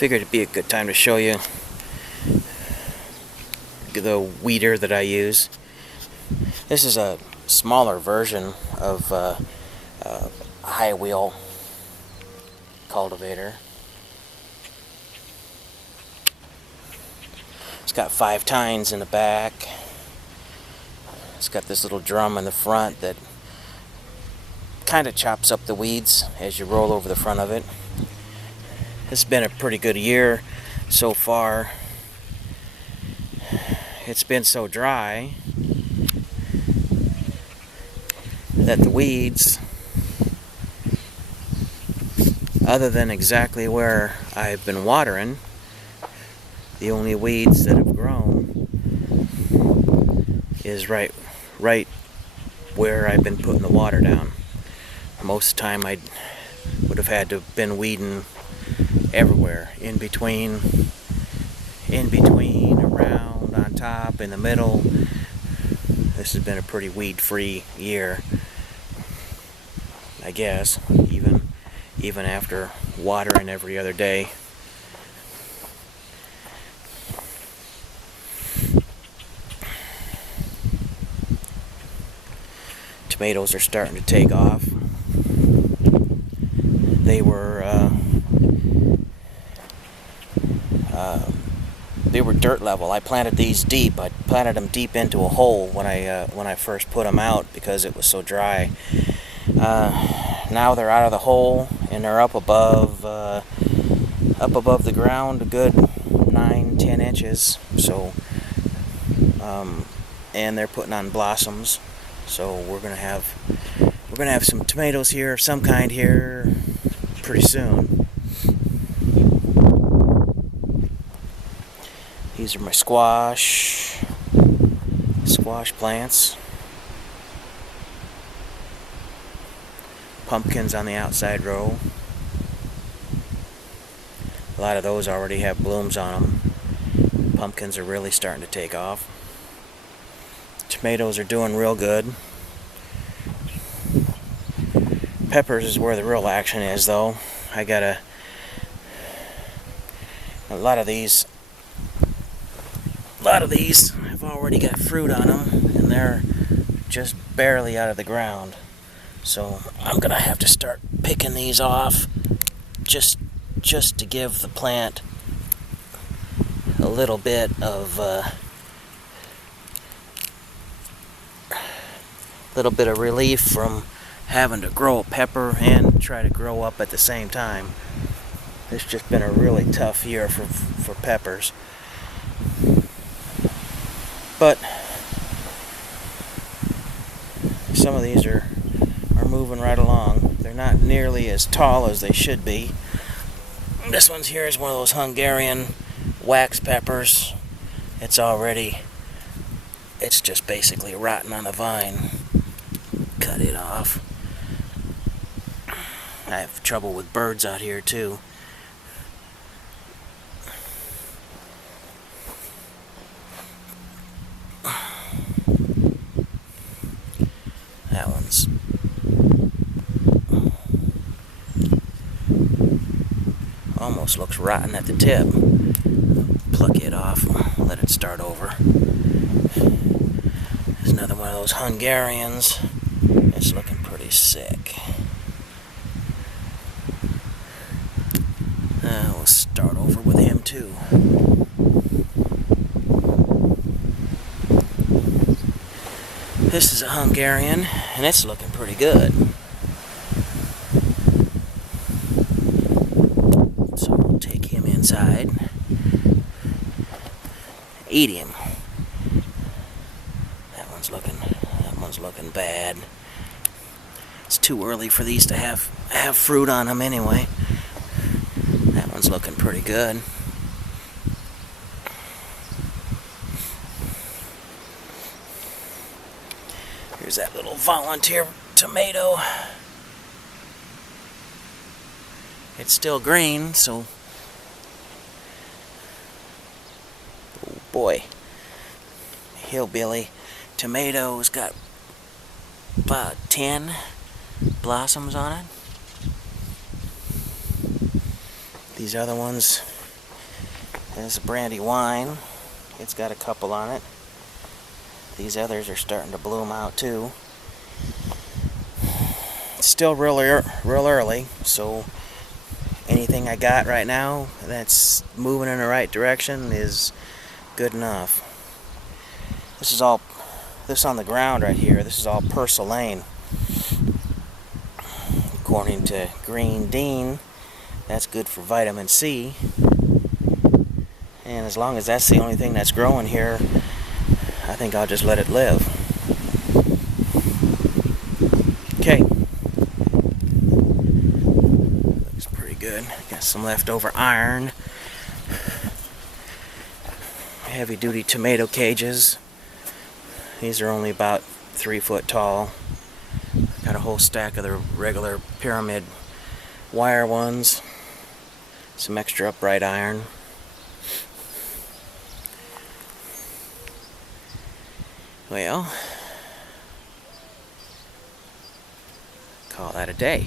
Figured it'd be a good time to show you the weeder that I use. This is a smaller version of a high wheel cultivator. It's got 5 tines in the back. It's got this little drum in the front that kind of chops up the weeds as you roll over the front of it. It's been a pretty good year so far. It's been so dry that the weeds, other than exactly where I've been watering, the only weeds that have grown is right where I've been putting the water down. Most of the time I would have had to have been weeding everywhere, in between, around, on top, in the middle. This has been a pretty weed-free year, I guess, even after watering every other day. Tomatoes are starting to take off. They were dirt level. I planted these deep. I planted them deep into a hole when I first put them out because it was so dry. Now they're out of the hole and they're up above the ground a good 9-10 inches. So, and they're putting on blossoms. So we're gonna have some tomatoes here of some kind here pretty soon. These are my squash plants. Pumpkins on the outside row. A lot of those already have blooms on them. Pumpkins are really starting to take off. Tomatoes are doing real good. Peppers is where the real action is, though. I got a lot of these have already got fruit on them, and they're just barely out of the ground. So I'm gonna have to start picking these off just to give the plant a little bit of relief from having to grow a pepper and try to grow up at the same time. It's just been a really tough year for peppers. But some of these are moving right along. They're not nearly as tall as they should be. This one's here is one of those Hungarian wax peppers. It's just basically rotten on the vine. Cut it off. I have trouble with birds out here too. That one's almost looks rotten at the tip. Pluck it off, let it start over. There's another one of those Hungarians. It's looking pretty sick. We'll start over with him too. This is a Hungarian, and it's looking pretty good. So we'll take him inside. Eat him. That one's looking bad. It's too early for these to have fruit on them anyway. That one's looking pretty good. Here's that little volunteer tomato. It's still green, so... Oh boy. Hillbilly tomato's got about 10 blossoms on it. These other ones is a brandy wine. It's got a couple on it. These others are starting to bloom out too. It's still real early, so anything I got right now that's moving in the right direction is good enough. This on the ground right here, this is all purslane. According to Green Dean, that's good for vitamin C. And as long as that's the only thing that's growing here, I think I'll just let it live. Okay. Looks pretty good. Got some leftover iron. Heavy duty tomato cages. These are only about 3 foot tall. Got a whole stack of the regular pyramid wire ones. Some extra upright iron. Well, call that a day.